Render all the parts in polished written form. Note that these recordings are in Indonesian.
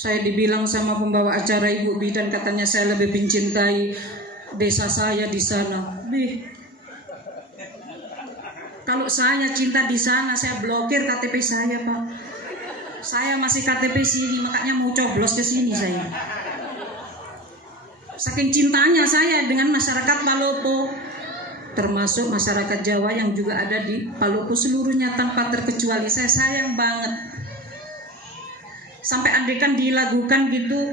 Saya dibilang sama pembawa acara Ibu Bidan, katanya saya lebih mencintai desa saya di sana. Kalau saya cinta di sana, saya blokir KTP saya, Pak. Saya masih KTP sini, makanya mau coblos ke sini saya. Saking cintanya saya dengan masyarakat Palopo, termasuk masyarakat Jawa yang juga ada di Palopo seluruhnya tanpa terkecuali. Saya sayang banget. Sampai andaikan dilagukan gitu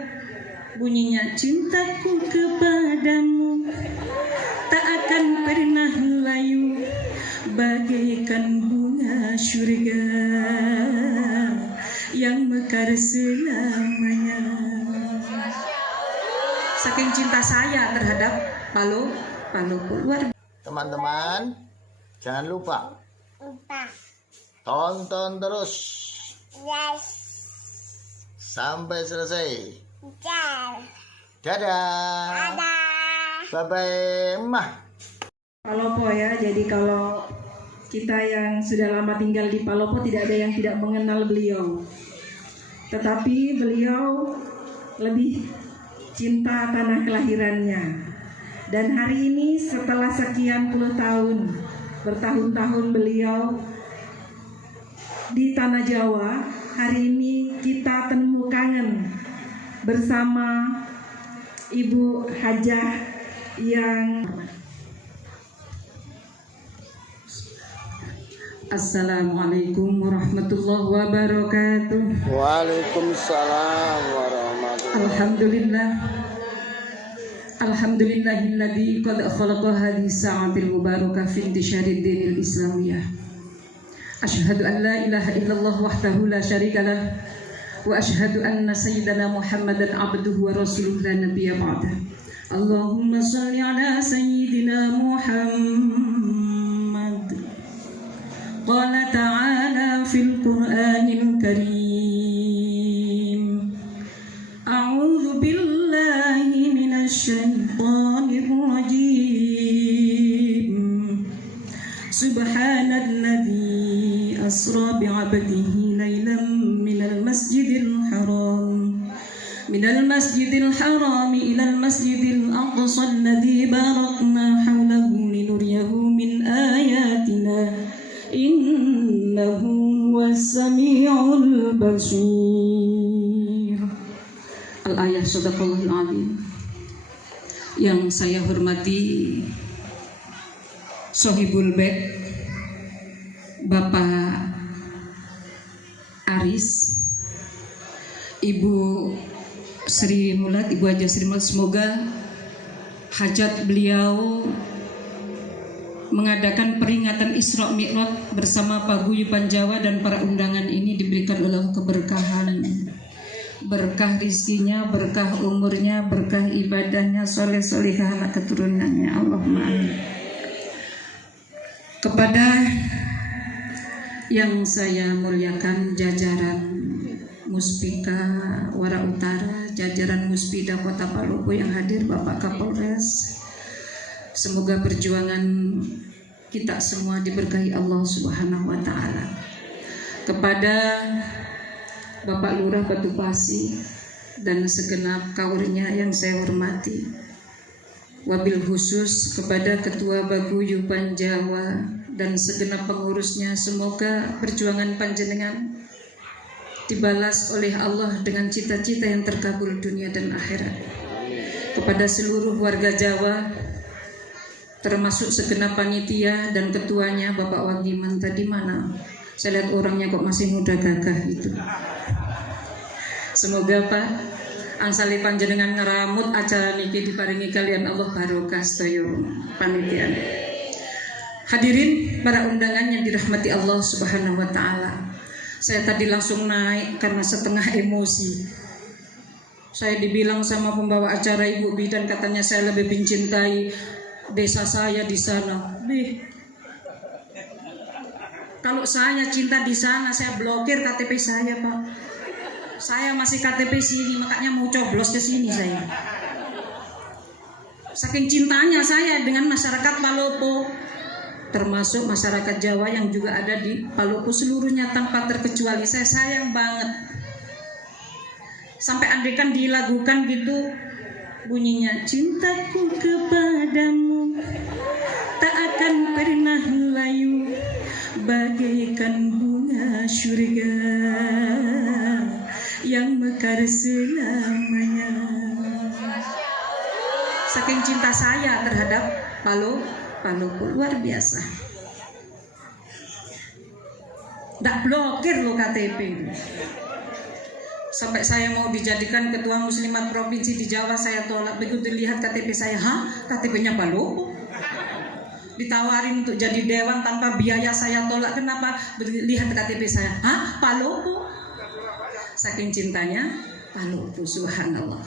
bunyinya, cintaku kepadamu tak akan pernah layu bagaikan bunga surga yang mekar selamanya. Saking cinta saya terhadap Palopo luar. Teman-teman, jangan lupa tonton terus sampai selesai. Dadah. Bye-bye, Mah. Palopo ya, jadi kalau kita yang sudah lama tinggal di Palopo tidak ada yang tidak mengenal beliau. Tetapi beliau lebih cinta tanah kelahirannya. Dan hari ini setelah sekian puluh tahun, bertahun-tahun beliau di tanah Jawa, hari ini kita temu kangen bersama Ibu Hajah yang Assalamualaikum warahmatullahi wabarakatuh. Waalaikumsalam warahmatullahi. Alhamdulillah. Alhamdulillahilladzi qad khalaqa hadhihi sa'atil mubarakah fi intisharid dinil islamiyah. Asyhadu an la ilaha illallah wahdahu la syarikalah wa asyhadu anna sayyidana Muhammadan abduhu wa rasuluhu la nabiyya ba'dah. Allahumma shalli ala sayyidina Muhammad. Qala ta'ala fil Qur'anil Karim. A'udzu billahi minasy syaithanir rajim. Subhanalladzi asra bi'abdihi lailan minal masjidil haram ilal masjidil aqsa alladzi barakna hawlahu linuriyahu min ayatina innahu was-sami'ul basir. Al-ayah sadaqallahul azim. Yang saya hormati Sohibul Bek Bapak Aris, Ibu Sri Mulat, Ibu Haja Sri Mulat, semoga hajat beliau mengadakan peringatan Isra Mi'raj bersama paguyuban Jawa dan para undangan ini diberikan oleh keberkahan, berkah rizkinya, berkah umurnya, berkah ibadahnya, soleh-solehah anak keturunannya. Allahumma amin. Kepada yang saya muliakan jajaran Muspika Wara Utara, jajaran Muspida Kota Palopo yang hadir, Bapak Kapolres, semoga perjuangan kita semua diberkahi Allah Subhanahu wa taala. Kepada Bapak Lurah Batu Pasi dan segenap kaurnya yang saya hormati, wabil khusus kepada Ketua Paguyuban Jawa dan segenap pengurusnya, semoga perjuangan panjenengan dibalas oleh Allah dengan cita-cita yang terkabul dunia dan akhirat. Kepada seluruh warga Jawa, termasuk segenap panitia dan ketuanya, Bapak Wagiman tadi mana? Saya lihat orangnya kok masih muda gagah itu. Semoga Pak angsali panjenengan ngeramut acara niki diparingi kalian Allah barokah sedaya panitia. Hadirin para undangan yang dirahmati Allah Subhanahu wa taala. Saya tadi langsung naik karena setengah emosi. Saya dibilang sama pembawa acara Ibu Bidan, katanya saya lebih mencintai desa saya di sana. Kalau saya cinta di sana, saya blokir KTP saya, Pak. Saya masih KTP sini, makanya mau coblos ke sini saya. Saking cintanya saya dengan masyarakat Palopo, termasuk masyarakat Jawa yang juga ada di Palopo seluruhnya tanpa terkecuali. Saya sayang banget. Sampai andaikan dilagukan gitu bunyinya, cintaku kepadamu tak akan pernah layu bagaikan bunga surga yang mekar selamanya. Saking cinta saya terhadap Palopo luar biasa. Nggak blokir lo KTP. Sampai saya mau dijadikan ketua muslimat provinsi di Jawa saya tolak. Begitu lihat KTP saya, KTP-nya Palopo. Ditawarin untuk jadi dewan tanpa biaya saya tolak. Kenapa? Lihat KTP saya, Palopo. Saking cintanya Palopo, subhanallah.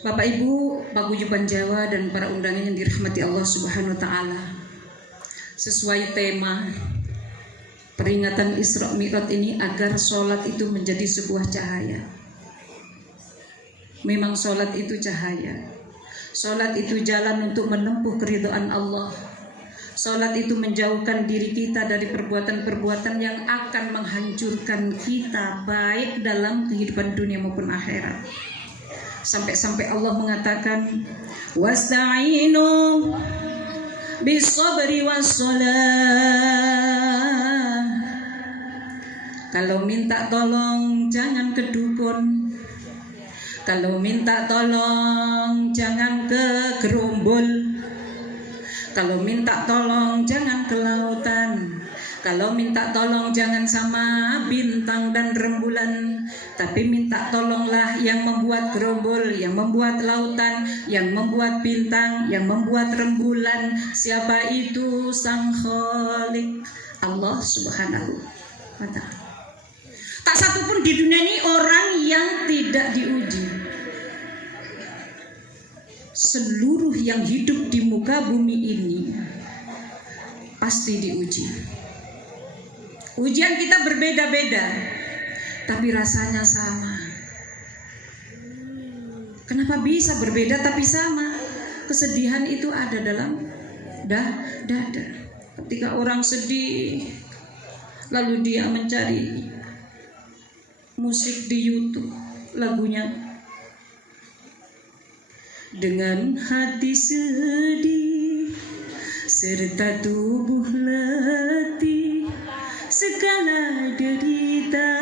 Bapak Ibu, paguyuban Jawa dan para undangan yang dirahmati Allah Subhanahu wa taala. Sesuai tema peringatan Isra Mi'raj ini, agar sholat itu menjadi sebuah cahaya. Memang sholat itu cahaya. Sholat itu jalan untuk menempuh keridhaan Allah. Sholat itu menjauhkan diri kita dari perbuatan-perbuatan yang akan menghancurkan kita, baik dalam kehidupan dunia maupun akhirat. Sampai-sampai Allah mengatakan, wasta'inu bis-sabri was-shalah. Kalau minta tolong jangan ke dukun. Kalau minta tolong jangan ke gerombol. Kalau minta tolong jangan ke lautan. Kalau minta tolong jangan sama bintang dan rembulan, tapi minta tolonglah yang membuat gerombol, yang membuat lautan, yang membuat bintang, yang membuat rembulan. Siapa itu? Sang Khalik, Allah Subhanahu wa ta'ala. Tak satu pun di dunia ini orang yang tidak diuji. Seluruh yang hidup di muka bumi ini pasti diuji. Ujian kita berbeda-beda, tapi rasanya sama. Kenapa bisa berbeda tapi sama? Kesedihan itu ada dalam dada. Ketika orang sedih, lalu dia mencari musik di YouTube, lagunya, dengan hati sedih serta tubuh letih, segala derita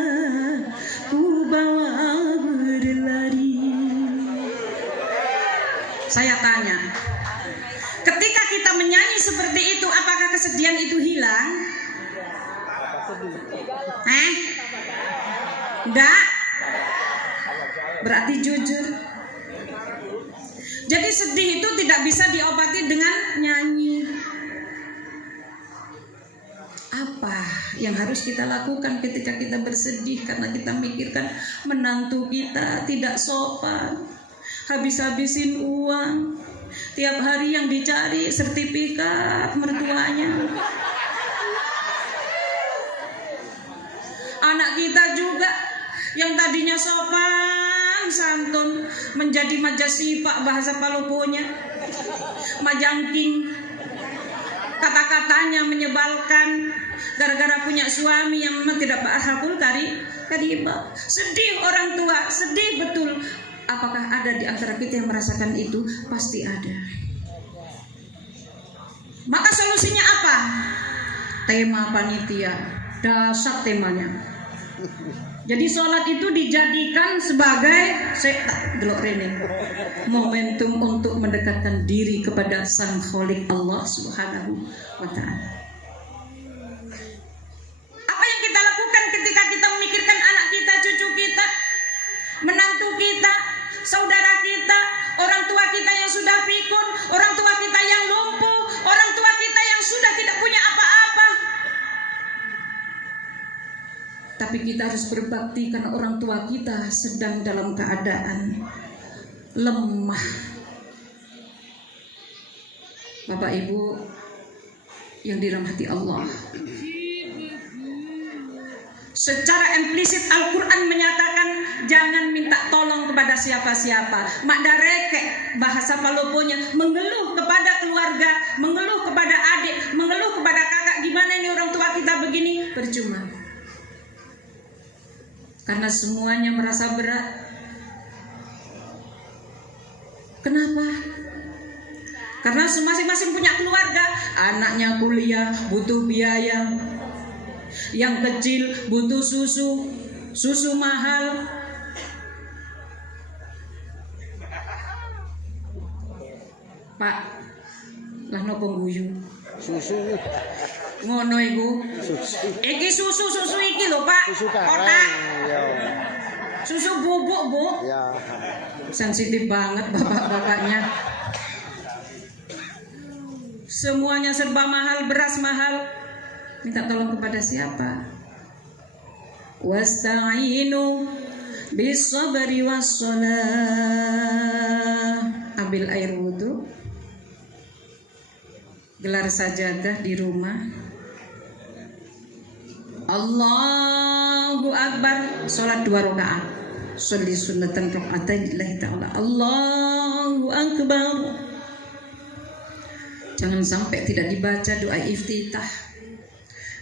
ku bawa berlari. Saya tanya, ketika kita menyanyi seperti itu, apakah kesedihan itu hilang? Enggak. Berarti jujur. Jadi sedih itu tidak bisa diobati dengan nyanyi. Apa yang harus kita lakukan ketika kita bersedih karena kita mikirkan menantu kita tidak sopan, habis-habisin uang, tiap hari yang dicari sertifikat mertuanya. Anak kita juga yang tadinya sopan santun menjadi majasipak, bahasa Paloponya majangking, kata-katanya menyebalkan gara-gara punya suami yang memang tidak berakhlakul karima. Sedih orang tua, sedih betul. Apakah ada di antara kita yang merasakan itu? Pasti ada. Maka solusinya apa? Tema panitia, dasar temanya. Jadi sholat itu dijadikan sebagai momentum untuk mendekatkan diri kepada Sang Khalik, Allah Subhanahu wa ta'ala. Apa yang kita lakukan ketika kita memikirkan anak kita, cucu kita, menantu kita, saudara kita, orang tua kita yang sudah pikun, orang tua kita yang lumpuh, orang tua kita yang sudah tidak punya apa-apa. Tapi kita harus berbakti karena orang tua kita sedang dalam keadaan lemah. Bapak Ibu yang dirahmati Allah, secara implisit Al-Quran menyatakan jangan minta tolong kepada siapa-siapa. Makdareke, bahasa Paloponya, mengeluh kepada keluarga, mengeluh kepada adik, mengeluh kepada kakak, gimana ini orang tua kita begini, percuma. Karena semuanya merasa berat, Kenapa? Karena masing-masing punya keluarga, anaknya kuliah butuh biaya, yang kecil butuh susu mahal. Pak, lah nopo guyu. Susu. Ngono iku. Susu. Iki susu iki lho, Pak. Susu Kotak. kaleng. Ya. Susu bubuk, Bu. Ya. Sensitif banget bapak-bapaknya. Semuanya serba mahal, beras mahal. Minta tolong kepada siapa? Wasta'inu bis-sabri was-shalah. Ambil air wudu. Gelar sajadah di rumah. Allahu Akbar. Salat 2 rakaat. Sholli sunnatan raka'atain lillahi ta'ala. Allahu Akbar. Jangan sampai tidak dibaca doa iftitah.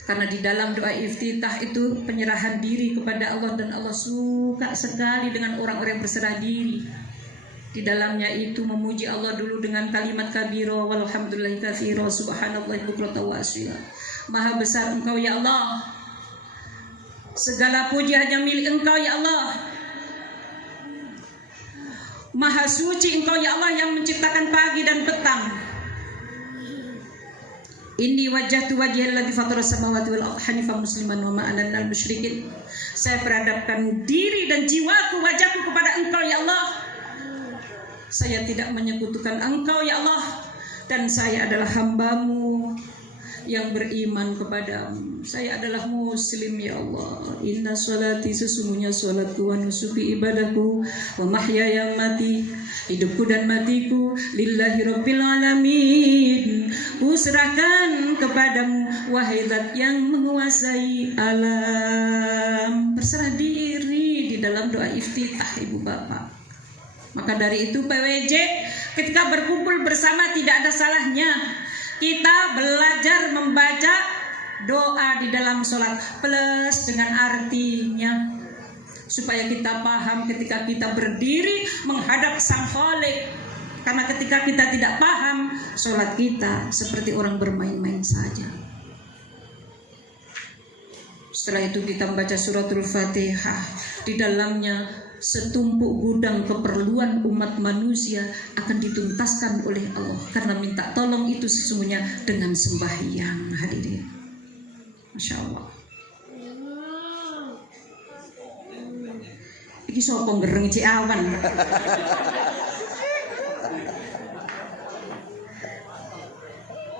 Karena di dalam doa iftitah itu penyerahan diri kepada Allah, dan Allah suka sekali dengan orang-orang yang berserah diri. Di dalamnya itu memuji Allah dulu dengan kalimat kabira walhamdulillahi katsira subhanallahi bukratan wa asila. Maha besar Engkau ya Allah. Segala puji hanya milik Engkau ya Allah. Maha suci Engkau ya Allah yang menciptakan pagi dan petang. Inni wajjahtu wajhiya alladzi fatara samawati wal ardi hanifan musliman wa ma ana minal musyrikin. Saya perhadapkan diri dan jiwaku, wajahku kepada Engkau ya Allah. Saya tidak menyekutukan Engkau ya Allah, dan saya adalah hamba-Mu yang beriman kepadamu. Saya adalah muslim ya Allah. Inna sholati, sesungguhnya sholatku, wa nusuki, ibadahku, wa mahyaya, mati, hidupku dan matiku, lillahi rabbil alamin. Kuserahkan kepadamu, wahai Zat yang menguasai alam. Berserah diri di dalam doa iftitah ibu bapak. Maka dari itu PWJ ketika berkumpul bersama tidak ada salahnya kita belajar membaca doa di dalam sholat plus dengan artinya, supaya kita paham ketika kita berdiri menghadap Sang Khalik. Karena ketika kita tidak paham, sholat kita seperti orang bermain-main saja. Setelah itu kita membaca suratul Fatihah. Di dalamnya setumpuk gudang keperluan umat manusia akan dituntaskan oleh Allah. Karena minta tolong itu sesungguhnya dengan sembahyang, hadirin. Masya Allah. Iki sopong gereng ci awan.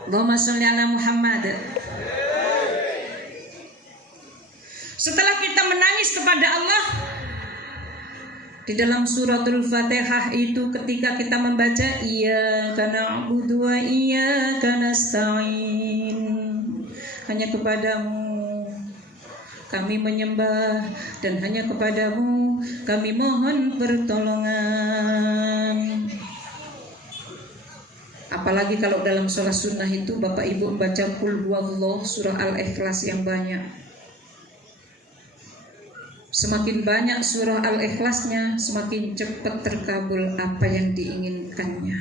Allahumma sholli ala Muhammad. Setelah kita menangis kepada Allah di dalam suratul Fatihah itu, ketika kita membaca iyyaka na'budu wa iyyaka nasta'in, hanya kepadamu kami menyembah dan hanya kepadamu kami mohon pertolongan. Apalagi kalau dalam sholat sunnah itu Bapak Ibu membaca Qul huwallah, surah Al-Ikhlas yang banyak. Semakin banyak surah Al-Ikhlasnya, semakin cepat terkabul apa yang diinginkannya.